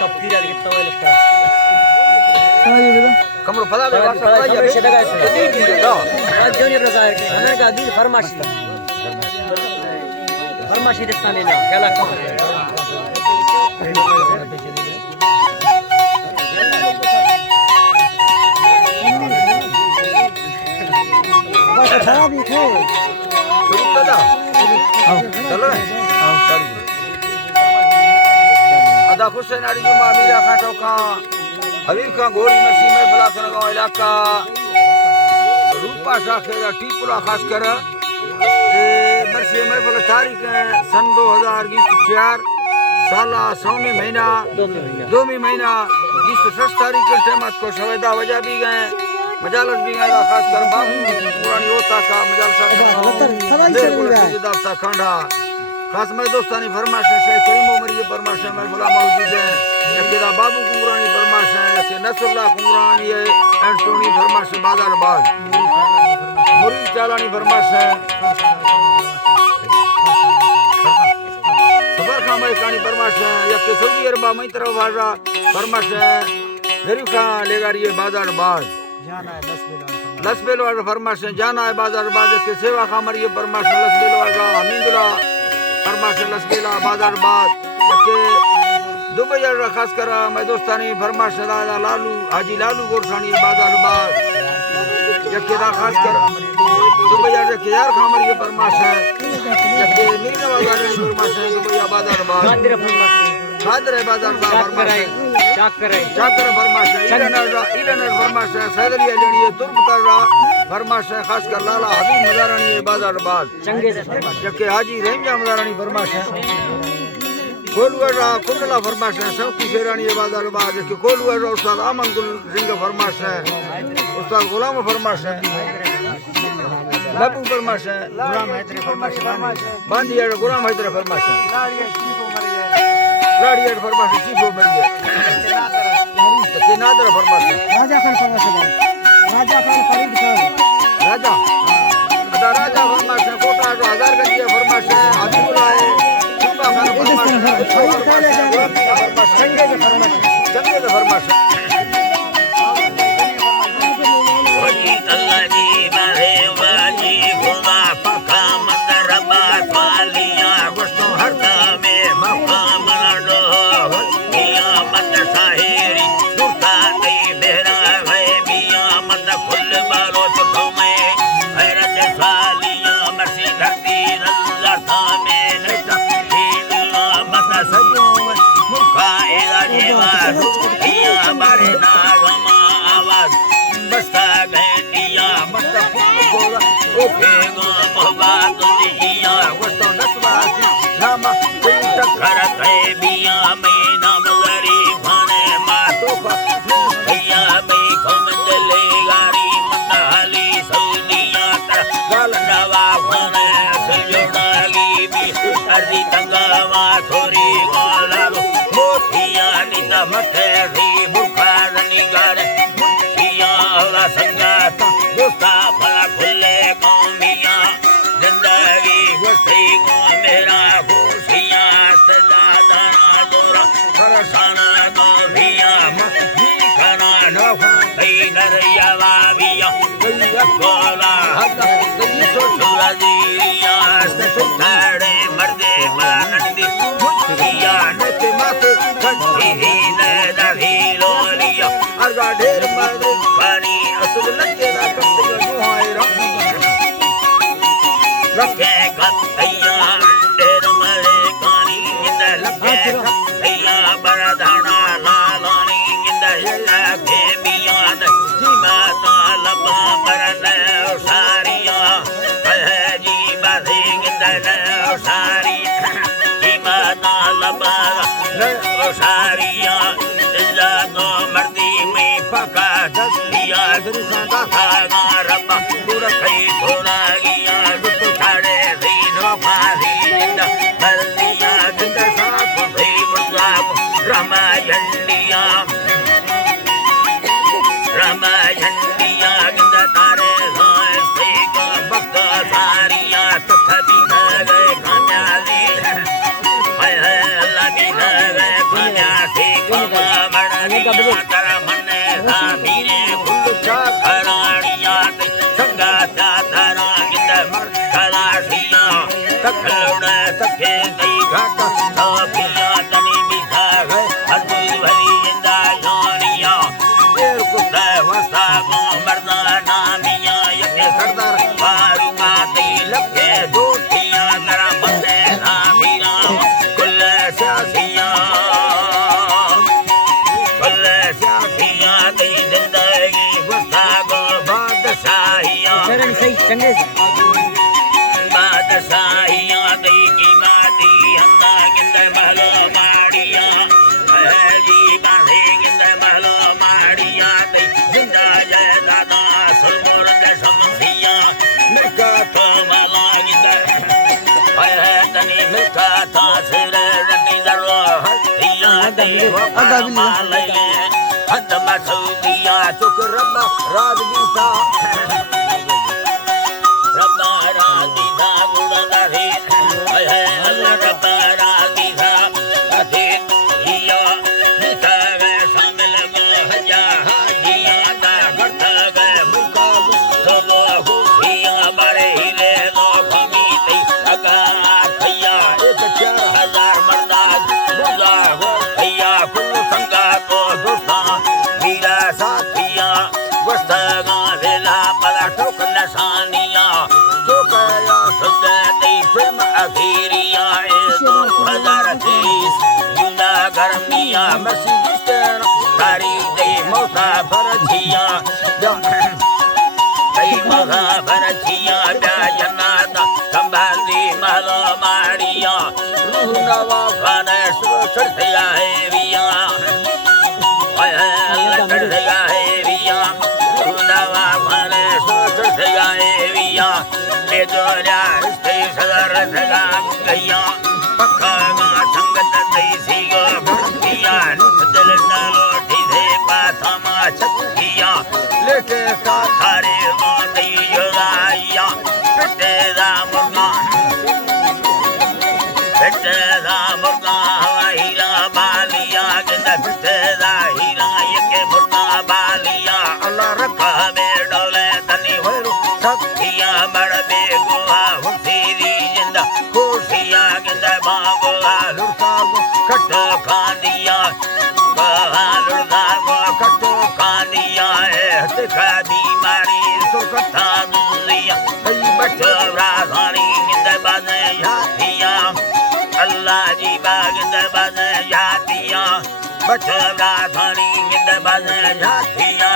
सब फिर आगे कितना हुआ लगता है कमरो पता है पता है ये जगह है आज जूनियर रजायर के हनर का दी फरमाशी देता नहीं ना क्या लगता है खराब ही थे शुरू दादा चलो अदा हुसैन अली जुमा मीरा खां टोका हबीब खां घोड़ी मसी में फलासन गांव इलाका रूपा शाखे का टीपुरा खास कर मरसी में फल तारीख सन 2024 साला सौमी महीना दोमी महीना 26 तारीख के टाइम को शवेदा वजह भी गए मजालत भी गए खास कर बाबू पुरानी होता का मजालसा दाफ्ता खंडा खास में दोस्तानी फरमाइश है करीम उमर ये फरमाइश में फला मौजूद है यकेदा बाबू कुरानी फरमाइश है यके नसरुल्लाह कुरानी है एंटोनी फरमाइश बाजार बाग मुरीद चालानी फरमाइश है सबर खां में कहानी फरमाइश है यके सऊदी अरब में तरफ वाला फरमाइश है गरीब खां लेगारी बाजार बाग लसबेल वाला फरमाइश है जाना है बाजार बाग के सेवा खां मरिए फरमाइश लसबेल वाला हमीदुल्लाह फरमाइश लसबेला बाजार बाग के दुबई खास कर मैं दोस्तानी फरमाइश लालू हाजी लालू गोरसानी बाजार बाग के खास कर दुबई के यार खामर ये फरमाइश है के मीना बाजार फरमाइश है दुबई बाजार बाग खादर है बाजार बाग फरमाइश चाकर फरमाइश है ईरान फरमाइश है सैदरिया लेनी है तुर्क तररा फरमाइश है खास कर लाला हबीब मजारानी बाजार बाग चंगे से जबकि हाजी रेंजा मजारानी फरमाइश है कोलुआ कुंडला फरमाइश है शौकी शेरानी बाजार बाग जबकि कोलुआ उस्ताद आमंदुल सिंह फरमाइश है उस्ताद गुलाम फरमाइश है लबू फरमाइश है गुलाम हैदरी फरमाइश बांदिया गुलाम हैदरी फरमाइश है लाड़िया फरमाइश चीफो मरिए के नादर फरमाइश राजा खान फरमाइश राजा खान फरीद खान राजा अदा राजा फरमाइश है कोटा जो हजार गंजिया फरमाइश है हबीबुल्लाह है सुबा खान फरमाइश है चंगे फरमाइश वही तल्लाजी बारे वाली खुदा पका मंदर बात वालियां गुस्तो हरदा में मकाम लडो किया मत साहिरी दुर्ता दी बेरा है मिया मत फुल बारो तो में हैरत सालियां मसी धरती नजर था में नटा हीला मत सयो मुखा एला जेवा किया बारे नागमा आवाज बस्ता गए किया मत गोरा ओ फेगा मोहब्बत दिया वस्तो नसवासी नामा टक्कर है बिया में नाम गरीब ने मातो का भैया में कमंदले गारी मंदाली सऊदिया तर गल नवा भने सजोड़ाली भी अर्जी तंगावा थोड़ी गोलालो मोतिया निता मथे री बुखार निगारे मुखिया संगाता दोस्ता भला खुले कौमिया जिंदगी गुस्सी को मेरा खुशियां सदा दाना दोरा फरसाना कौमिया खाना नोखा नरिया वाविया कोला हता सोचुला दिया सताड़े मर्दे मानदी मुखिया नते माते खट्टी ही नदी लोलिया अर्गा ढेर मर्द खानी असल लगे ना कत्ते जुहायरा लगे कत्तिया ढेर मरे खानी इंद लगे कत्तिया बरदाना लालानी इंद लगे मियान जीमाता लबा बरन सारिया जी बाधी इंद सारी जीमाता लबा सारिया तो मर्दी में पका दसिया दुर्गा खाना रब्बा पूरा खई थोड़ा गया गुट छाड़े दीनो फारी इंदा मर्दिया जिंद साथ भी मुर्गा रामायणिया जिंद तारे से को भक्त सारिया तो कभी गए खाना ली है अल्लाह भी गए खाना ठीक चंगे से बादशाहिया दे की माती हम्मा गिंदर महलो माड़िया जी बांधे गिंदर महलो माड़िया दे जिंदा जय दादा सुरमुर दे समसिया मिलका तो माला गिंदर है तनी मिलका था सिर रटी दरो हथिया दे माले हद मसूदिया चुक रब्बा राजगीता रब्बा रागीधा गुणधरी है अल्लाह रब्बा रागीधा अधे हिया निता वे शामिल गो हजा हाजिया दा करत गए मुका सबो हुसिया बड़े हिले लो फमीती अगा भैया एक 4000 मर्दा बुला हो भैया कुल संगा को दुसा वीरा साथिया वस्तगा वेला पला ठोक नशानिया जो कया सुंदरी प्रेम अखीरिया 2023 जुना गर्मिया मसीजिस्टर तारी दे मौसा भरजिया दई मौसा भरजिया जन्नत संभाली महलो माड़िया रूह नवा वाने चढ़या है रिया चढ़या है रिया नवा वाने चढ़या है रिया ले जोरा स्ते सदर सगा गया पक्का मा संगत दई सीगो भक्तिया दिल लोटी दे पाथा मा छकिया लेके साथ थारे मोती जुगाइया पिटे दा मुर्गा हीरा बालिया गिंदा पिटे दा हीरा यके मुर्गा बालिया अल्लाह रखा में डोले तनी होरू सखिया बड़ बेगुआ हुसीरी जिंदा खुशिया गिंदा बागुआ लुटागो कट्टो खांदिया कहा लुड़दा को कट्टो खांदिया है हटका बीमारी सुखता दुनिया कई बच्चो राधानी गिंदा बाजे यादिया अल्लाह जी बागिंदा बाजे यादिया बच्चो राधानी गिंदा बाजे यादिया